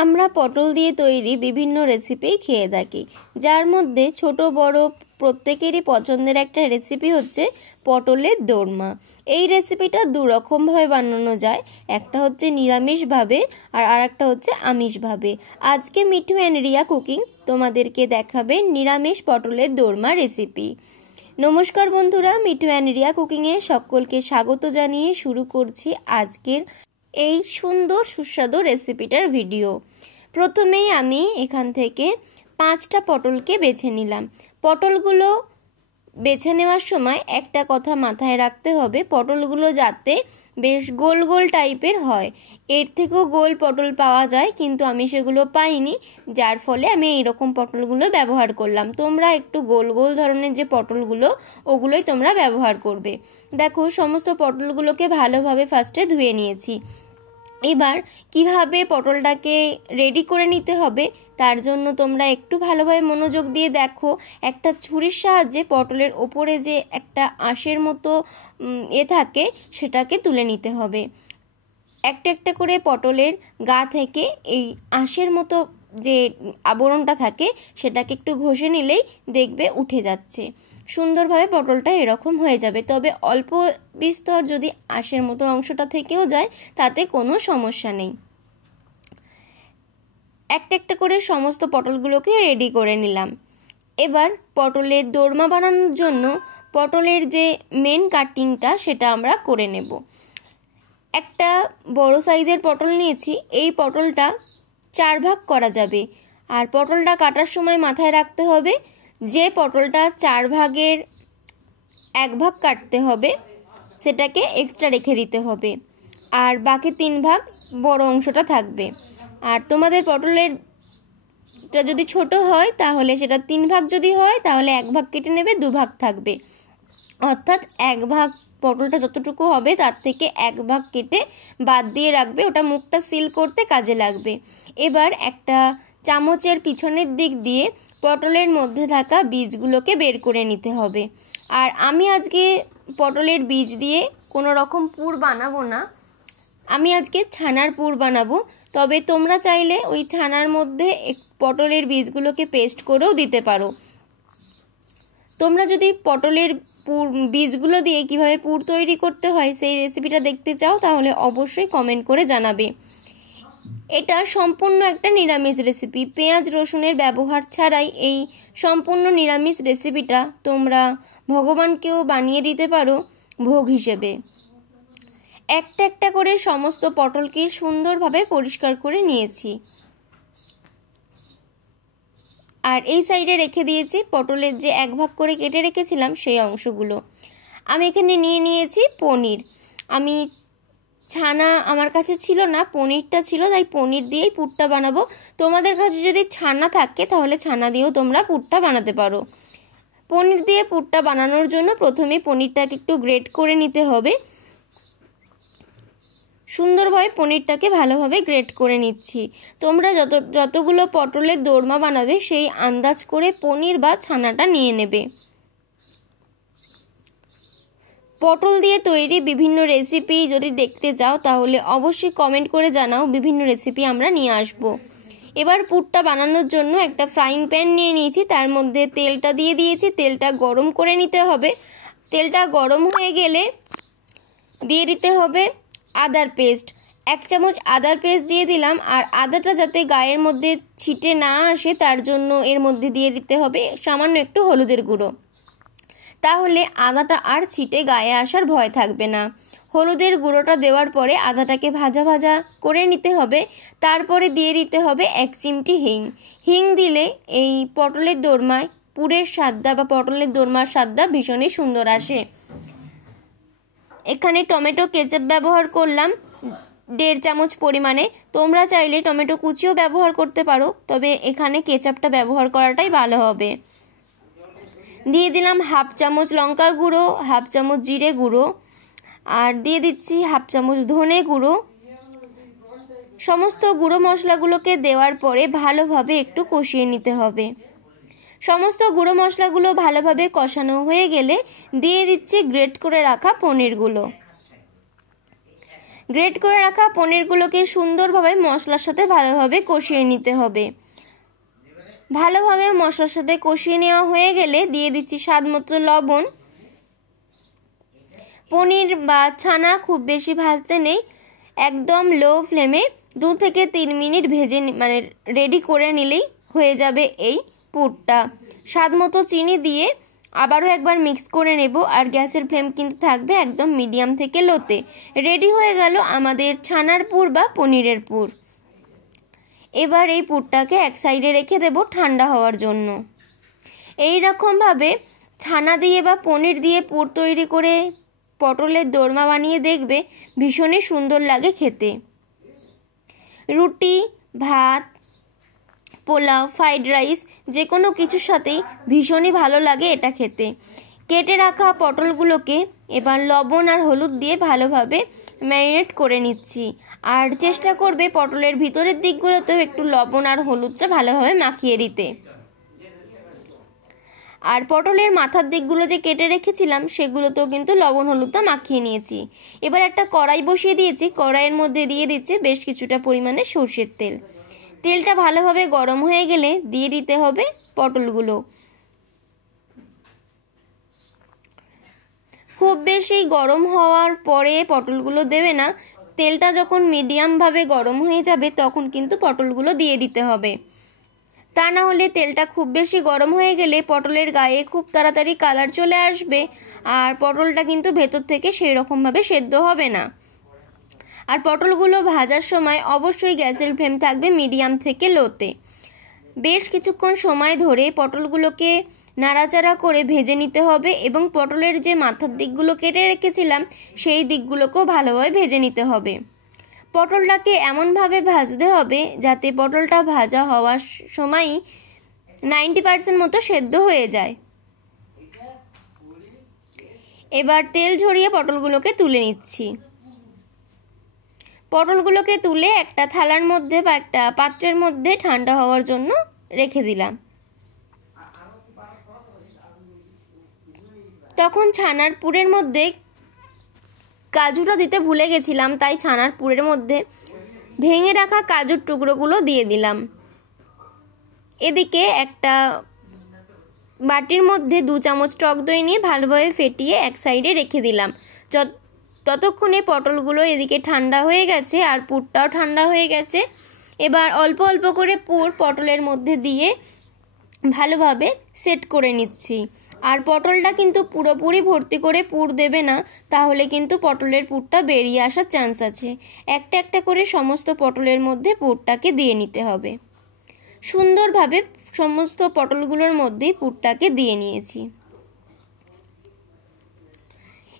আমরা পটল দিয়ে তৈরি বিভিন্ন রেসিপি খেয়ে থাকি, যার মধ্যে ছোট বড় প্রত্যেকেরই পছন্দের একটা রেসিপি হচ্ছে পটলের দোরমা। এই রেসিপিটা দু রকমভাবে বানানো যায়, একটা হচ্ছে নিরামিষভাবে আর আরেকটা হচ্ছে আমিষভাবে। আজকে মিঠু অ্যান্ড রিয়া কুকিং তোমাদেরকে দেখাবে নিরামিষ পটলের দোরমা রেসিপি। নমস্কার বন্ধুরা, মিঠু অ্যান্ড রিয়া কুকিংয়ে সকলকে স্বাগত জানিয়ে শুরু করছি আজকের এই সুন্দর সুস্বাদু রেসিপিটার ভিডিও। প্রথমেই আমি এখান থেকে 5টা পটলকে বেছে নিলাম। পটলগুলো বেছে নেওয়ার সময় একটা কথা মাথায় রাখতে হবে, পটলগুলো যাতে বেশ গোল গোল টাইপের হয়। এর থেকেও গোল পটল পাওয়া যায়, কিন্তু আমি সেগুলো পাইনি, যার ফলে আমি এইরকম পটলগুলো ব্যবহার করলাম। তোমরা একটু গোল গোল ধরনের যে পটলগুলো, ওগুলোই তোমরা ব্যবহার করবে। দেখো, সমস্ত পটলগুলোকে ভালোভাবে ফার্স্টে ধুয়ে নিয়েছি। এবার কিভাবে পটলটাকে রেডি করে নিতে হবে তার জন্য তোমরা একটু ভালোভাবে মনোযোগ দিয়ে দেখো। একটা ছুরির সাহায্যে পটলের ওপরে যে একটা আঁশের মতো থাকে সেটাকে তুলে নিতে হবে। একটা একটা করে পটলের গা থেকে এই আঁশের মতো যে আবরণটা থাকে সেটাকে একটু ঘষে নিলেই দেখবে উঠে যাচ্ছে। সুন্দরভাবে পটলটা এরকম হয়ে যাবে। তবে অল্প বিস্তর যদি আঁশের মতো অংশটা থেকেও যায় তাতে কোনো সমস্যা নেই। একটা একটা করে সমস্ত পটলগুলোকে রেডি করে নিলাম। এবার পটলের দোরমা বানানোর জন্য পটলের যে মেন কাটিংটা সেটা আমরা করে নেব। একটা বড় সাইজের পটল নিয়েছি। এই পটলটা 4 ভাগ করা যাবে। আর পটলটা কাটার সময় মাথায় রাখতে হবে যে পটলটা 4 ভাগের 1 ভাগ কাটতে হবে সেটাকে এক্সট্রা রেখে দিতে হবে, আর বাকি 3 ভাগ বড় অংশটা থাকবে। আর তোমাদের পটলেরটা যদি ছোট হয় তাহলে সেটা 3 ভাগ যদি হয় তাহলে 1 ভাগ কেটে নেবে, 2 ভাগ থাকবে। অর্থাৎ 1 ভাগ পটলটা যতটুকু হবে তার থেকে 1 ভাগ কেটে বাদ দিয়ে রাখবে, ওটা মুখটা সিল করতে কাজে লাগবে। এবার একটা চামচের পিছনের দিক দিয়ে পটলের মধ্যে থাকা বীজগুলোকে বের করে নিতে হবে। আর আমি আজকে পটলের বীজ দিয়ে কোনো রকম পুর বানাবো না, আমি আজকে ছানার পুর বানাবো। তবে তোমরা চাইলে ওই ছানার মধ্যে পটলের বীজগুলোকে পেস্ট করেও দিতে পারো। তোমরা যদি পটলের বীজগুলো দিয়ে কিভাবে পুর তৈরি করতে হয় সেই রেসিপিটা দেখতে চাও তাহলে অবশ্যই কমেন্ট করে জানাবে। এটা সম্পূর্ণ একটা নিরামিষ রেসিপি, পেঁয়াজ রসুনের ব্যবহার ছাড়াই এই সম্পূর্ণ নিরামিষ রেসিপিটা তোমরা ভগবানকেও বানিয়ে দিতে পারো ভোগ হিসেবে। একটা একটা করে সমস্ত পটলকে সুন্দরভাবে পরিষ্কার করে নিয়েছি। আর এই সাইডে রেখে দিয়েছি পটলের যে 1 ভাগ করে কেটে রেখেছিলাম সেই অংশগুলো। আমি এখানে নিয়ে নিয়েছি পনির। আমি ছানা আমার কাছে ছিল না, পনিরটা ছিল, তাই পনির দিয়েই পুরটা বানাবো। তোমাদের কাছে যদি ছানা থাকে তাহলে ছানা দিয়েও তোমরা পুরটা বানাতে পারো। পনির দিয়ে পুরটা বানানোর জন্য প্রথমে পনিরটাকে একটু গ্রেট করে নিতে হবে। সুন্দরভাবে পনিরটাকে ভালোভাবে গ্রেট করে নিচ্ছি। তোমরা যতগুলো পটলের দোরমা বানাবে সেই আন্দাজ করে পনির বা ছানাটা নিয়ে নেবে। পটল দিয়ে তৈরি বিভিন্ন রেসিপি যদি দেখতে চাও তাহলে অবশ্যই কমেন্ট করে জানাও, বিভিন্ন রেসিপি আমরা নিয়ে আসব। এবার পুরটা বানানোর জন্য একটা ফ্রাইং প্যান নিয়ে নিয়েছি, তার মধ্যে তেলটা দিয়ে দিয়েছি। তেলটা গরম করে নিতে হবে। তেলটা গরম হয়ে গেলে দিয়ে দিতে হবে আদার পেস্ট। 1 চামচ আদার পেস্ট দিয়ে দিলাম। আর আদাটা যাতে গায়ের মধ্যে ছিটে না আসে তার জন্য এর মধ্যে দিয়ে দিতে হবে সামান্য একটু হলুদের গুঁড়ো, তাহলে আদাটা আর ছিটে গায়ে আসার ভয় থাকবে না। হলুদের গুঁড়োটা দেওয়ার পরে আদাটাকে ভাজা ভাজা করে নিতে হবে। তারপরে দিয়ে দিতে হবে 1 চিমটি হিং। হিং দিলে এই পটলের দোরমায় পুরের স্বাদটা বা পটলের দোরমার স্বাদটা ভীষণই সুন্দর আসে। এখানে টমেটো কেচাপ ব্যবহার করলাম 1.5 চামচ পরিমাণে। তোমরা চাইলে টমেটো কুচিও ব্যবহার করতে পারো, তবে এখানে কেচাপটা ব্যবহার করাটাই ভালো হবে। দিয়ে দিলাম 1/2 চামচ লঙ্কার গুঁড়ো, 1/2 চামচ জিরে গুঁড়ো, আর দিয়ে দিচ্ছি 1/2 চামচ ধনে গুঁড়ো। সমস্ত গুঁড়ো মশলাগুলোকে দেওয়ার পরে ভালোভাবে একটু কষিয়ে নিতে হবে। সমস্ত গুঁড়ো মশলাগুলো ভালোভাবে কষানো হয়ে গেলে দিয়ে দিচ্ছি গ্রেট করে রাখা পনিরগুলো। গ্রেট করে রাখা পনিরগুলোকে সুন্দরভাবে মশলার সাথে ভালোভাবে কষিয়ে নিতে হবে। ভালোভাবে মশলার সাথে কষিয়ে নেওয়া হয়ে গেলে দিয়ে দিচ্ছি স্বাদমতো লবণ। পনির বা ছানা খুব বেশি ভাজতে নেই, একদম লো ফ্লেমে 2 থেকে 3 মিনিট ভেজে রেডি করে নিলেই হয়ে যাবে এই পুরটা। স্বাদমতো চিনি দিয়ে আবারও একবার মিক্স করে নেব, আর গ্যাসের ফ্লেম কিন্তু থাকবে একদম মিডিয়াম থেকে লোতে। রেডি হয়ে গেল আমাদের ছানার পুর বা পনিরের পুর। এবার এই পুরটাকে এক সাইডে রেখে দেব ঠান্ডা হওয়ার জন্য। এই রকমভাবে ছানা দিয়ে বা পনির দিয়ে পুর তৈরি করে পটলের দোরমা বানিয়ে দেখবে, ভীষণই সুন্দর লাগে খেতে। রুটি, ভাত, পোলাও, ফ্রাইড রাইস যে কোনো কিছুর সাথেই ভীষণই ভালো লাগে এটা খেতে। কেটে রাখা পটলগুলোকে এবার লবণ আর হলুদ দিয়ে ভালোভাবে ম্যারিনেট করে নিচ্ছি। আর চেষ্টা করবে পটলের ভিতরের দিকগুলোতেও একটু লবণ আর হলুদটা ভালোভাবে মাখিয়ে দিতে। আর পটলের মাথার দিকগুলো যে কেটে রেখেছিলাম সেগুলোতেও কিন্তু লবণ হলুদটা মাখিয়ে নিয়েছি। এবার একটা কড়াই বসিয়ে দিয়েছি, কড়াইয়ের মধ্যে দিয়ে দিচ্ছি বেশ কিছুটা পরিমাণে সরষের তেল। তেলটা ভালোভাবে গরম হয়ে গেলে দিয়ে দিতে হবে পটলগুলো। খুব বেশি গরম হওয়ার পরে পটলগুলো দেবে না, তেলটা যখন মিডিয়ামভাবে গরম হয়ে যাবে তখন কিন্তু পটলগুলো দিয়ে দিতে হবে। তা না হলে তেলটা খুব বেশি গরম হয়ে গেলে পটলের গায়ে খুব তাড়াতাড়ি কালার চলে আসবে, আর পটলটা কিন্তু ভেতর থেকে সেই রকমভাবে সেদ্ধ হবে না। আর পটলগুলো ভাজার সময় অবশ্যই গ্যাসের ফ্লেম থাকবে মিডিয়াম থেকে লোতে। বেশ কিছুক্ষণ সময় ধরে পটলগুলোকে নাড়াচাড়া করে ভেজে নিতে হবে, এবং পটলের যে মাথার দিকগুলো কেটে রেখেছিলাম সেই দিকগুলোকেও ভালোভাবে ভেজে নিতে হবে। পটলটাকে এমনভাবে ভাজতে হবে যাতে পটলটা ভাজা হওয়ার সময়ই 90% মতো সেদ্ধ হয়ে যায়। এবার তেল ঝরিয়ে পটলগুলোকে তুলে নিচ্ছি। পটলগুলোকে তুলে একটা থালার মধ্যে বা একটা পাত্রের মধ্যে ঠান্ডা হওয়ার জন্য রেখে দিলাম। তখন ছানার পুরের মধ্যে কাজুটা দিতে ভুলে গেছিলাম, তাই ছানার পুরের মধ্যে ভেঙে রাখা কাজুর টুকরোগুলো দিয়ে দিলাম। এদিকে একটা বাটির মধ্যে 2 চামচ টক দই নিয়ে ভালোভাবে ফেটিয়ে এক সাইডে রেখে দিলাম। ততক্ষণে পটলগুলো এদিকে ঠান্ডা হয়ে গেছে আর পুরটাও ঠান্ডা হয়ে গেছে। এবার অল্প অল্প করে পুর পটলের মধ্যে দিয়ে ভালোভাবে সেট করে নিচ্ছি। আর পটলটা কিন্তু পুরোপুরি ভর্তি করে পুর দেবে না, তাহলে কিন্তু পটলের পুরটা বেরিয়ে আসার চান্স আছে। একটা একটা করে সমস্ত পটলের মধ্যে পুরটাকে দিয়ে নিতে হবে। সুন্দরভাবে সমস্ত পটলগুলোর মধ্যে পুরটাকে দিয়ে নিয়েছি।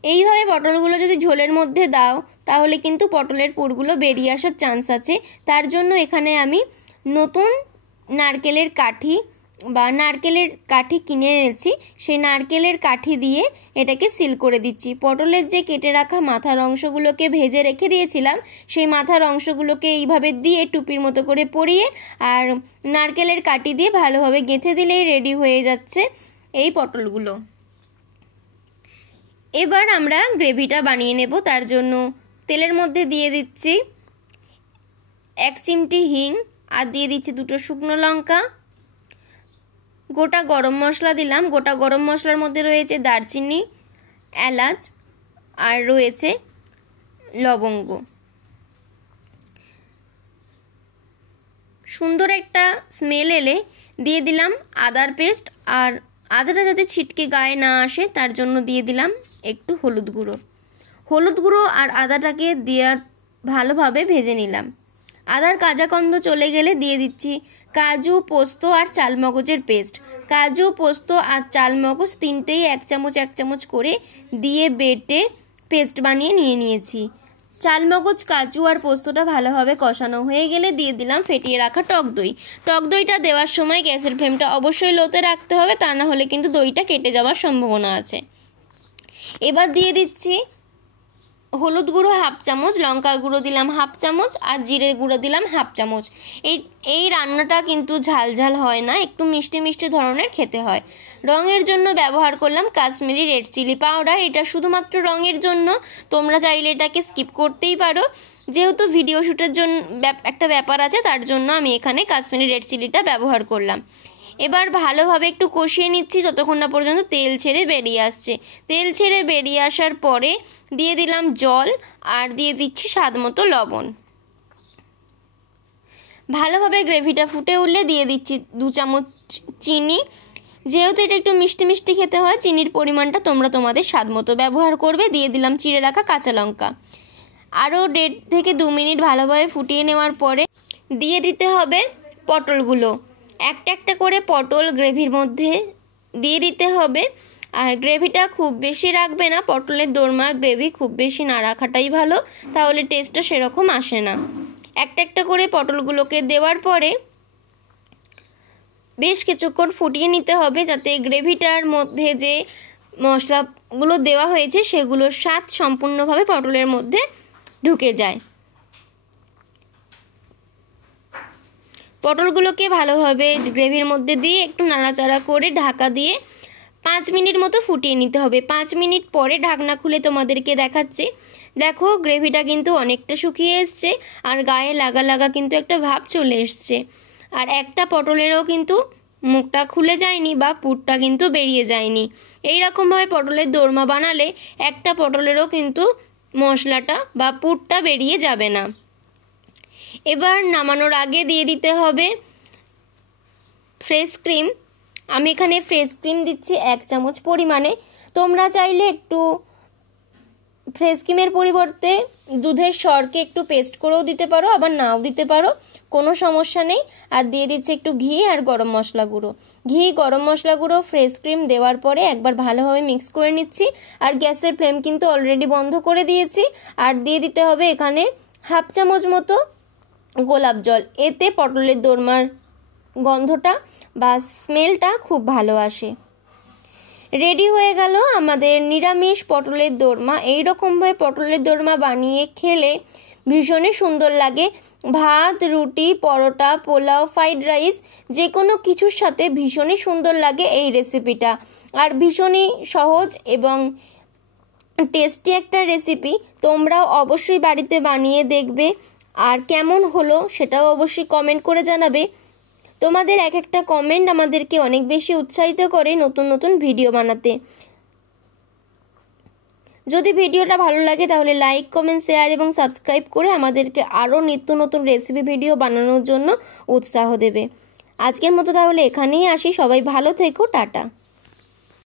এইভাবে পটলগুলো যদি ঝোলের মধ্যে দাও তাহলে কিন্তু পটলের পুরগুলো বেরিয়ে আসার চান্স আছে। তার জন্য এখানে আমি নতুন নারকেলের কাঠি কিনে এনেছি, সেই নারকেলের কাঠি দিয়ে এটাকে সিল করে দিচ্ছি। পটলের যে কেটে রাখা মাথার অংশগুলোকে ভেজে রেখে দিয়েছিলাম সেই মাথার অংশগুলোকে এইভাবে দিয়ে টুপির মতো করে পরিয়ে আর নারকেলের কাঠি দিয়ে ভালোভাবে গেঁথে দিলেই রেডি হয়ে যাচ্ছে এই পটলগুলো। এবার আমরা গ্রেভিটা বানিয়ে নেব। তার জন্য তেলের মধ্যে দিয়ে দিচ্ছি 1 চিমটি হিং, আর দিয়ে দিচ্ছি 2টো শুকনো লঙ্কা, গোটা গরম মশলা দিলাম। গোটা গরম মশলার মধ্যে রয়েছে দারচিনি, এলাচ আর রয়েছে লবঙ্গ। সুন্দর একটা স্মেল এলে দিয়ে দিলাম আদার পেস্ট, আর আদাটা যাতে ছিটকে গায়ে না আসে তার জন্য দিয়ে দিলাম একটু হলুদ গুঁড়ো আর আদাটাকে দেওয়ার ভালোভাবে ভেজে নিলাম। আদার কাঁচা গন্ধ চলে গেলে দিয়ে দিচ্ছি কাজু, পোস্ত আর চালমগজের পেস্ট। কাজু, পোস্ত আর চালমগজ তিনটেই 1 চামচ করে দিয়ে বেটে পেস্ট বানিয়ে নিয়েছি। চালমগজ, কাজু আর পোস্তটা ভালোভাবে কষানো হয়ে গেলে দিয়ে দিলাম ফেটিয়ে রাখা টক দই। টক দইটা দেওয়ার সময় গ্যাসের ফ্লেমটা অবশ্যই লোতে রাখতে হবে, তা না হলে কিন্তু দইটা কেটে যাওয়ার সম্ভাবনা আছে। এবার দিয়ে দিচ্ছি হলুদ গুঁড়ো হাফ চামচ, লঙ্কা গুঁড়ো দিলাম হাফ চামচ, আর জিরে গুঁড়ো দিলাম হাফ চামচ। এই রান্নাটা কিন্তু ঝাল ঝাল হয় না, একটু মিষ্টি মিষ্টি ধরনের খেতে হয়। রঙের জন্য ব্যবহার করলাম কাশ্মীরি রেড চিলি পাউডার। এটা শুধুমাত্র রঙের জন্য, তোমরা চাইলে এটাকে স্কিপ করতেই পারো। যেহেতু ভিডিও শ্যুটের জন্য একটা ব্যাপার আছে, তার জন্য আমি এখানে কাশ্মীরি রেড চিলিটা ব্যবহার করলাম। এবার ভালোভাবে একটু কষিয়ে নিচ্ছি যতক্ষণ না পর্যন্ত তেল ছেড়ে বেরিয়ে আসছে। তেল ছেড়ে বেরিয়ে আসার পরে দিয়ে দিলাম জল, আর দিয়ে দিচ্ছি স্বাদ মতো লবণ। ভালোভাবে গ্রেভিটা ফুটে উঠলে দিয়ে দিচ্ছি 2 চামচ চিনি। যেহেতু এটা একটু মিষ্টি মিষ্টি খেতে হয়, চিনির পরিমাণটা তোমরা তোমাদের স্বাদ মতো ব্যবহার করবে। দিয়ে দিলাম চিড়ে রাখা কাঁচা লঙ্কা। আরও 1.5 থেকে 2 মিনিট ভালোভাবে ফুটিয়ে নেওয়ার পরে দিয়ে দিতে হবে পটলগুলো। একটা একটা করে পটল গ্রেভির মধ্যে দিয়ে দিতে হবে। আর গ্রেভিটা খুব বেশি রাখবে না, পটলের দোরমার গ্রেভি খুব বেশি না রাখাটাই ভালো, তাহলে টেস্টটা সেরকম আসে না। একটা একটা করে পটলগুলোকে দেওয়ার পরে বেশ কিছুক্ষণ ফুটিয়ে নিতে হবে, যাতে গ্রেভিটার মধ্যে যে মশলাগুলো দেওয়া হয়েছে সেগুলোর স্বাদ সম্পূর্ণভাবে পটলের মধ্যে ঢুকে যায়। পটলগুলোকে ভালোভাবে গ্রেভির মধ্যে দিয়ে একটু নাড়াচাড়া করে ঢাকা দিয়ে 5 মিনিট মতো ফুটিয়ে নিতে হবে। 5 মিনিট পরে ঢাকনা খুলে তোমাদেরকে দেখাচ্ছি। দেখো গ্রেভিটা কিন্তু অনেকটা শুকিয়ে এসছে, আর গায়ে লাগা লাগা কিন্তু একটা ভাব চলে এসছে। আর একটা পটলেরও কিন্তু মুখটা খুলে যায়নি বা পুরটা কিন্তু বেরিয়ে যায়নি। এই রকমভাবে পটলের দোরমা বানালে একটা পটলেরও কিন্তু মশলাটা বা পুরটা বেরিয়ে যাবে না। এবার নামানোর আগে দিয়ে দিতে হবে ফ্রেশ ক্রিম। আমি এখানে ফ্রেশ ক্রিম দিচ্ছি 1 চামচ পরিমাণে। তোমরা চাইলে একটু ফ্রেশ ক্রিমের পরিবর্তে দুধের সরকে একটু পেস্ট করেও দিতে পারো, আবার নাও দিতে পারো, কোনো সমস্যা নেই। আর দিয়ে দিচ্ছি একটু ঘি আর গরম মশলা গুঁড়ো। ঘি, গরম মশলা গুঁড়ো, ফ্রেশ ক্রিম দেওয়ার পরে একবার ভালোভাবে মিক্স করে নিচ্ছি। আর গ্যাসের ফ্লেম কিন্তু অলরেডি বন্ধ করে দিয়েছি। আর দিয়ে দিতে হবে এখানে হাফ চামচ মতো গোলাপ জল। এতে পটলের দোরমার গন্ধটা বা স্মেলটা খুব ভালো আসে। রেডি হয়ে গেল আমাদের নিরামিষ পটলের দোরমা। এইরকমভাবে পটলের দোরমা বানিয়ে খেলে ভীষণই সুন্দর লাগে। ভাত, রুটি, পরোটা, পোলাও, ফ্রাইড রাইস যে কোনো কিছুর সাথে ভীষণই সুন্দর লাগে এই রেসিপিটা। আর ভীষণই সহজ এবং টেস্টি একটা রেসিপি। তোমরাও অবশ্যই বাড়িতে বানিয়ে দেখবে, আর কেমন হলো সেটাও অবশ্যই কমেন্ট করে জানাবে। তোমাদের এক একটা কমেন্ট আমাদেরকে অনেক বেশি উৎসাহিত করে নতুন নতুন ভিডিও বানাতে। যদি ভিডিওটা ভালো লাগে তাহলে লাইক, কমেন্ট, শেয়ার এবং সাবস্ক্রাইব করে আমাদেরকে আরও নিত্য নতুন রেসিপি ভিডিও বানানোর জন্য উৎসাহ দেবে। আজকের মতো তাহলে এখানেই আসি। সবাই ভালো থেকো, টাটা।